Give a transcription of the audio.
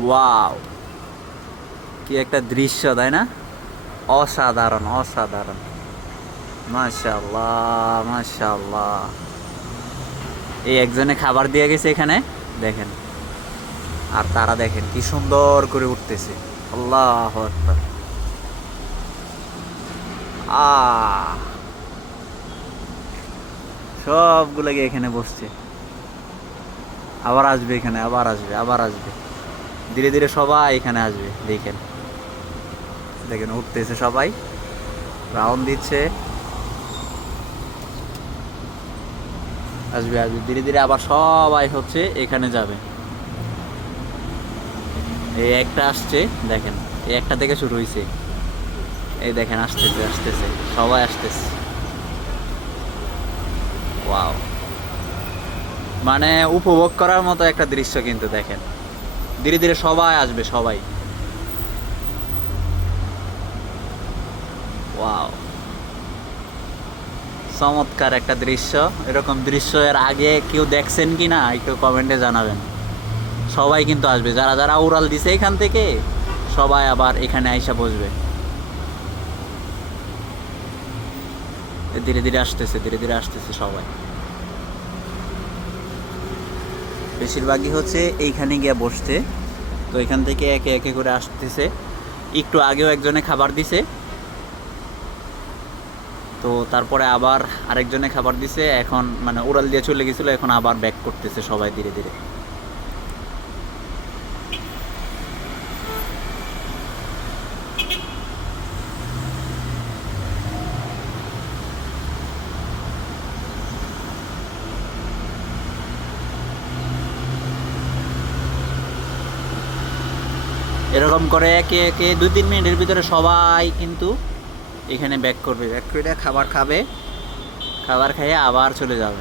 Wow, কি একটা দৃশ্য, তাই না? অসাধারণ, অসাধারণ। মাশাআল্লাহ, মাশাআল্লাহ। এই একজনে খাবার দিয়ে গেছে এখানে, দেখেন। আর তারা দেখেন কি সুন্দর করে উঠতেছে। আল্লাহু আকবার। আহ সবগুলো গিয়ে এখানে বসছে। আবার আসবে এখানে, আবার আসবে, আবার আসবে। ধীরে ধীরে সবাই এখানে আসবে, দেখেন। দেখেন উঠতেছে সবাই, রাউন্ড দিচ্ছে। আসবে, আসবে, ধীরে ধীরে আবার সবাই হচ্ছে এখানে যাবে। এই একটা আসছে, দেখেন। এই একটা থেকে শুরু হয়েছে। এই দেখেন আসতেছে, আসতেছে, সবাই আসতেছে। ওয়াও, মানে উপভোগ করার মতো একটা দৃশ্য কিন্তু, দেখেন। ধীরে ধীরে সবাই আসবে, সবাই। ওয়াও, চমৎকার একটা দৃশ্য। এরকম দৃশ্য এর আগে কেউ দেখছেন কি না একটু কমেন্টে জানাবেন। সবাই কিন্তু আসবে, যারা যারা উড়াল দিছে এখান থেকে, সবাই আবার এখানে আইসা বসবে। ধীরে ধীরে আসতেছে, ধীরে ধীরে আসতেছে সবাই। বেশিরভাগই হচ্ছে এইখানে গিয়ে বসছে। তো এখান থেকে একে একে করে আসতেছে। একটু আগেও একজনে খাবার দিছে। তো তারপরে আবার আরেকজনে খাবার দিছে, এখন মানে উড়াল দিয়ে চলে গেছিলো, এখন আবার ব্যাক করতেছে সবাই ধীরে ধীরে। এরকম করে একে একে 2-3 মিনিটের ভিতরে সবাই কিন্তু এখানে ব্যাক করবে, ব্যাক করে খাবার খাবে। খাবার খাইয়ে আবার চলে যাবে।